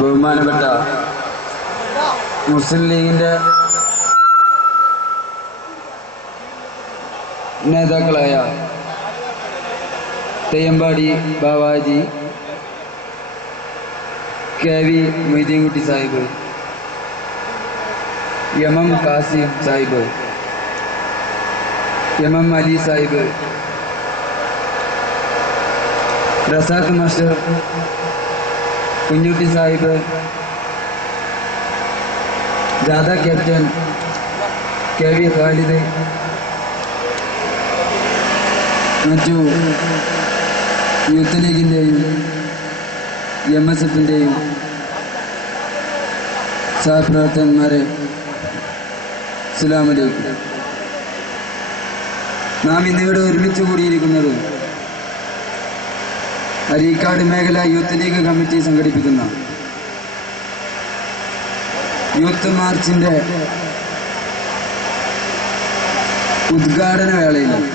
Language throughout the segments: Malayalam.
ബഹുമാനപ്പെട്ട മുസ്ലിം ലീഗിന്റെ നേതാക്കളായ Theyyampadi Bavaji, KV Moideenkutty Sahib, MM Kasim Sahib, MM Ali Sahib, Razak master, Kunjutty Sahib, ജാഥ ക്യാപ്റ്റൻ KV ഖാലിദ്, മറ്റു യൂത്ത് ലീഗിൻ്റെയും MSFിൻ്റെയും സഹപ്രവർത്തകന്മാരെ, അസ്സലാമു അലൈക്കും. നാം ഇന്നിവിടെ ഒരുമിച്ച് കൂടിയിരിക്കുന്നത് അരീക്കാട് മേഖല യൂത്ത് ലീഗ് കമ്മിറ്റി സംഘടിപ്പിക്കുന്ന യൂത്ത് മാർച്ചിന്റെ ഉദ്ഘാടന വേളയിലാണ്.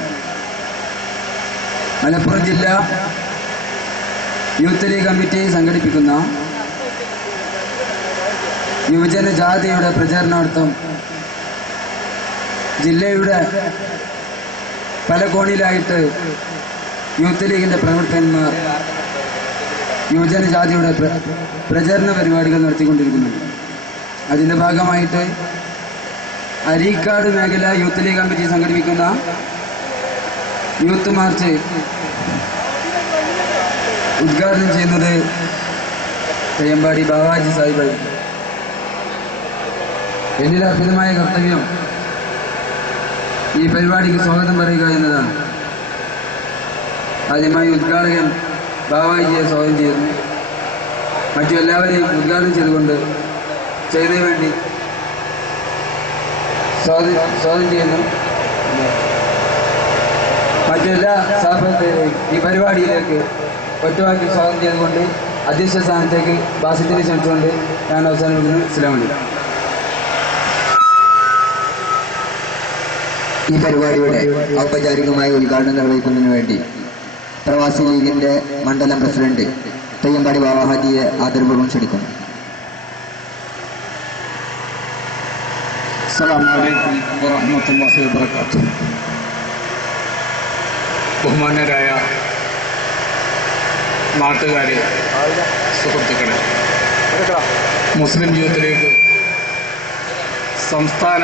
മലപ്പുറം ജില്ലാ യൂത്ത് ലീഗ് കമ്മിറ്റി സംഘടിപ്പിക്കുന്ന യുവജന ജാഥയുടെ പ്രചാരണാർത്ഥം ജില്ലയുടെ പല കോണിലായിട്ട് യൂത്ത് ലീഗിന്റെ പ്രവർത്തകന്മാർ യുവജന ജാഥയുടെ പ്രചാരണ പരിപാടികൾ നടത്തിക്കൊണ്ടിരിക്കുന്നുണ്ട്. അതിന്റെ ഭാഗമായിട്ട് അരീക്കാട് മേഖല യൂത്ത് ലീഗ് കമ്മിറ്റി സംഘടിപ്പിക്കുന്ന യൂത്ത് മാർച്ച് ഉദ്ഘാടനം ചെയ്യുന്നത് തെയ്യമ്പാടി ബാവാജി സാഹിബായിരുന്നു. എന്നിൽ അർപ്പിതമായ കർത്തവ്യം ഈ പരിപാടിക്ക് സ്വാഗതം പറയുക എന്നതാണ്. ആദ്യമായി ഉദ്ഘാടകൻ ബാവാജിയെ സ്വാഗതം ചെയ്യുന്നു. മറ്റു എല്ലാവരെയും ഉദ്ഘാടനം ചെയ്തതിനു വേണ്ടി സ്വാഗതം ചെയ്യുന്നു. മറ്റെല്ലാ സഹപ്രവർത്തകരെയും ഈ പരിപാടിയിലേക്ക് ഒറ്റവാക്കിൽ സ്വാഗതം ചെയ്തുകൊണ്ട് അധ്യക്ഷ സ്ഥാനത്തേക്ക് ബാസിത്തിനെ ക്ഷണിച്ചുകൊണ്ട് ഞാൻ അവസാനിപ്പിക്കുന്നു. അസ്സലാമു അലൈക്കും. ഈ പരിപാടിയുടെ ഔപചാരികമായ ഉദ്ഘാടനം നിർവഹിക്കുന്നതിന് വേണ്ടി പ്രവാസി ലീഗിന്റെ മണ്ഡലം പ്രസിഡന്റ് തെയ്യമ്പാടി ബാവാജിയെ ആദരപൂർവ്വം ക്ഷണിക്കുന്നു. അസ്സലാമു അലൈക്കും വറഹ്മത്തുള്ളാഹി വബറകാതുഹു. ബഹുമാന്യരായ നാട്ടുകാരെ, സുഹൃത്തുക്കളെ, മുസ്ലിം യൂത്ത് ലീഗ് സംസ്ഥാന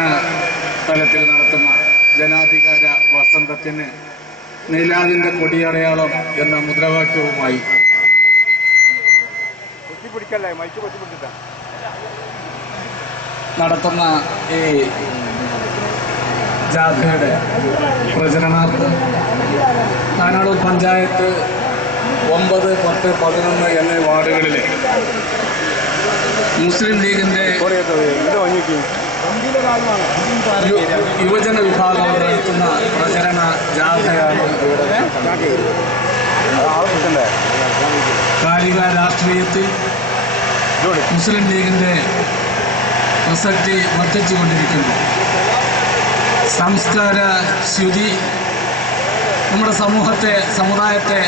തലത്തിൽ നടത്തുന്ന ജനാധികാര വസന്തത്തിന് നിലാവിന്റെ കൊടിയടയാളം എന്ന മുദ്രാവാക്യവുമായി നടത്തുന്ന ഈ ജാഥയുടെ പ്രചരണാർത്ഥം താനാളൂർ പഞ്ചായത്ത് 9, 10, 11 എന്നീ വാർഡുകളിലെ മുസ്ലിം ലീഗിന്റെ യുവജന വിഭാഗം നടത്തുന്ന പ്രചരണ ജാഥയാണ്. കാലിക രാഷ്ട്രീയത്തിൽ മുസ്ലിം ലീഗിന്റെ പ്രസക്തി വർദ്ധിച്ചുകൊണ്ടിരിക്കുന്നു. സംസ്കാര ശുചി നമ്മുടെ സമുദായത്തെ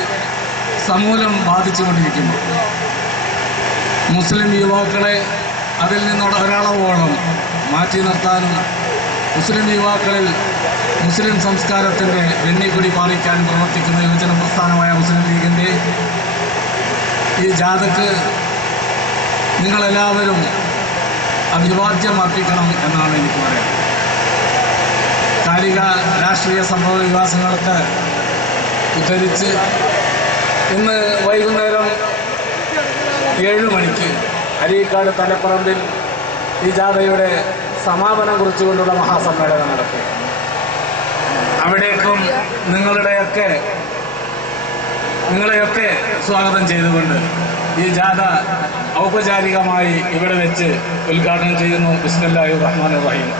സമൂലം ബാധിച്ചുകൊണ്ടിരിക്കുന്നു. മുസ്ലിം യുവാക്കളെ അതിൽ നിന്നുള്ള ഒരളവോളം മാറ്റി നിർത്താനും മുസ്ലിം യുവാക്കളിൽ മുസ്ലിം സംസ്കാരത്തിൻ്റെ വെണ്ണിക്കൊടി പാലിക്കാനും പ്രവർത്തിക്കുന്ന യുവജന പ്രസ്ഥാനമായ മുസ്ലിം ലീഗിൻ്റെ ഈ ജാഥയ്ക്ക് നിങ്ങളെല്ലാവരും അഭിവാദ്യം അർപ്പിക്കണം എന്നാണ് എനിക്ക് പറയുന്നത്. കാലിക രാഷ്ട്രീയ സംഭവ വികാസങ്ങൾക്ക് ഉദ്ധരിച്ച് ഇന്ന് വൈകുന്നേരം 7 മണിക്ക് അരീക്കാട് തലപ്പറമ്പിൽ ഈ ജാഥയുടെ സമാപനം കുറിച്ചുകൊണ്ടുള്ള മഹാസമ്മേളനം നടക്കും. അവിടേക്കും നിങ്ങളെയൊക്കെ സ്വാഗതം ചെയ്തുകൊണ്ട് ഈ ജാഥ ഔപചാരികമായി ഇവിടെ വെച്ച് ഉദ്ഘാടനം ചെയ്യുന്നു. ബിസ്മില്ലാഹിർ റഹ്മാനിർ റഹീം.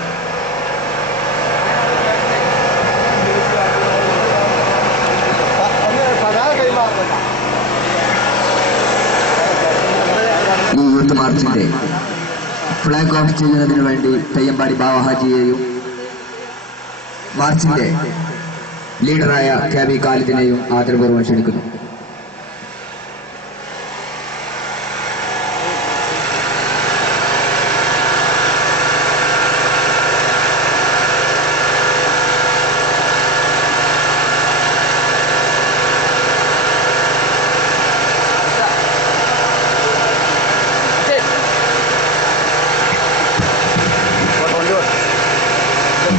ഈ യൂത്ത് മാർച്ചിന്റെ ഫ്ലാഗ് ഓഫ് ചെയ്യുന്നതിന് വേണ്ടി തെയ്യമ്പാടി ബാവാജിയെയും മാർച്ചിന്റെ ലീഡറായ KV ഖാലിദിനെയും ആദരപൂർവ്വം ക്ഷണിക്കുന്നു.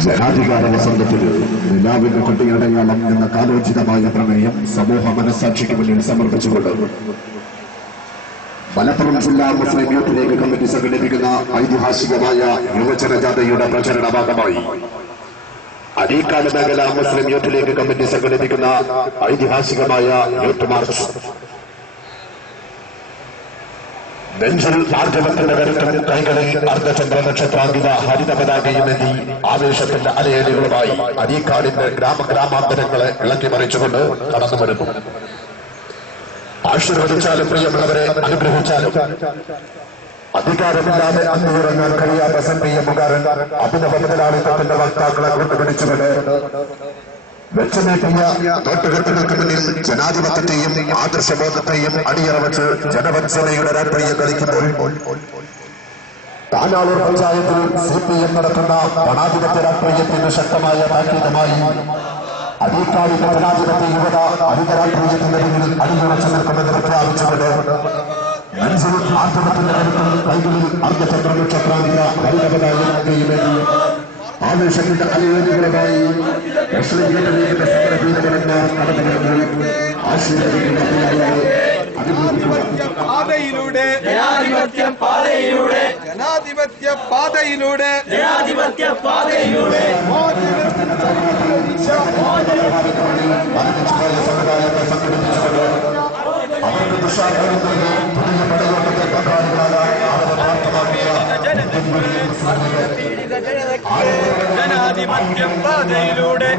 ജനാധികാര വസന്തത്തിൽ നിലാവിന്റെ കൊട്ടിയടയാളം എന്ന കാലോചിതമായ പ്രമേയം സമൂഹ മനസ്സാക്ഷിക്ക് മുന്നിൽ സമർപ്പിച്ചുകൊണ്ട് മലപ്പുറം ജില്ലാ മുസ്ലിം യൂത്ത് ലീഗ് കമ്മിറ്റി സംഘടിപ്പിക്കുന്ന ഐതിഹാസികമായ യുവജന ജാഥയുടെ പ്രചരണ ഭാഗമായി അരീക്കാട് മേഖല മുസ്ലിം യൂത്ത് ലീഗ് കമ്മിറ്റി സംഘടിപ്പിക്കുന്ന ഐതിഹാസികമായ യൂത്ത് മാർച്ച് നെഞ്ചിൽ ആർജവത്തിന്റെ കരുത്തും കൈകളിൽ അർദ്ധചന്ദ്ര നക്ഷത്രാങ്കിത ഹരിത പതാകയുമെത്തി ആവേശത്തിന്റെ അലയലുകളുമായി അരീക്കാടിന്റെ ഗ്രാമാന്തരങ്ങളെ ഇളക്കിമറിച്ചുകൊണ്ട് കടന്നുവരുന്നു. ആശീർവദിച്ചാലും പ്രിയമുള്ളവരെ അനുഗ്രഹിച്ചാലും അധികാരമില്ലാതെ അന്നുറങ്ങാൻ കഴിയാത്ത സംപ്രിയമുകാരൻ അഭിനവ മുതലാളിത്തത്തിന്റെ വക്താക്കളെ കൊണ്ടുപിടിച്ചുകൊണ്ട് വെച്ചുനീട്ടിയ തോട്ടുകെട്ടുകൾക്ക് മുന്നിൽ ജനാധിപത്യത്തെയും ആദർശബോധത്തെയും അടിയറവച്ച് ജനവത്സരയുടെ രാഷ്ട്രീയം കളിക്കുമ്പോൾ താനാളൂർ പഞ്ചായത്തിൽ CPM നടത്തുന്ന പണാധിപത്യ രാഷ്ട്രീയത്തിന് ശക്തമായ താക്കീതുമായി അരീക്കാടിന്റെ ജനാധിപത്യ യുവത ഹരിത രാഷ്ട്രീയത്തിന്റെ മുന്നിൽ അടിയുറച്ചു നിൽക്കുന്നത് പ്രഖ്യാപിച്ചുകൊണ്ട് മനസ്സിൽ ആർജവത്തിന്റെ കരുത്തും കൈകളിൽ അർദ്ധചക്ര നക്ഷത്രാന്തിക ഹരിത പതാകയുമേന്തി ആവേശത്തിന്റെ അലയോലുകളുമായി മുസ്ലിം യൂത്ത് ലീഗിന്റെ സമരപീഠകന്മാർ കടന്നുവരുന്നു. ആശീർവദിക്കുന്ന പാതയിലൂടെ ജനാധിപത്യ പാതയിലൂടെ ജനാധിപത്യ പാതയിലൂടെ ജനാധിപത്യ പാതയിലൂടെ സമുദായത്തെ സംഘടിപ്പിച്ചുകൊണ്ട് അവരുടെ ദുഷാഗ്രഹത്തിന്റെ പുതിയ പടയോട്ടത്തെ പങ്കാളികളായ ജനാധിപത്യ പാതയിലൂടെ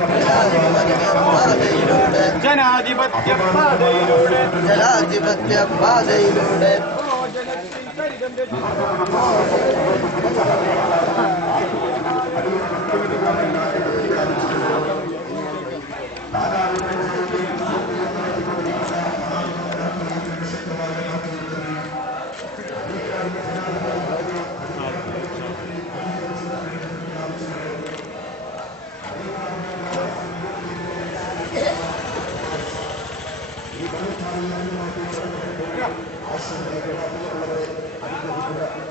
ജനാധിപത്യ പാതയിലൂടെ ജനാധിപത്യ പാതയിലൂടെ ഈ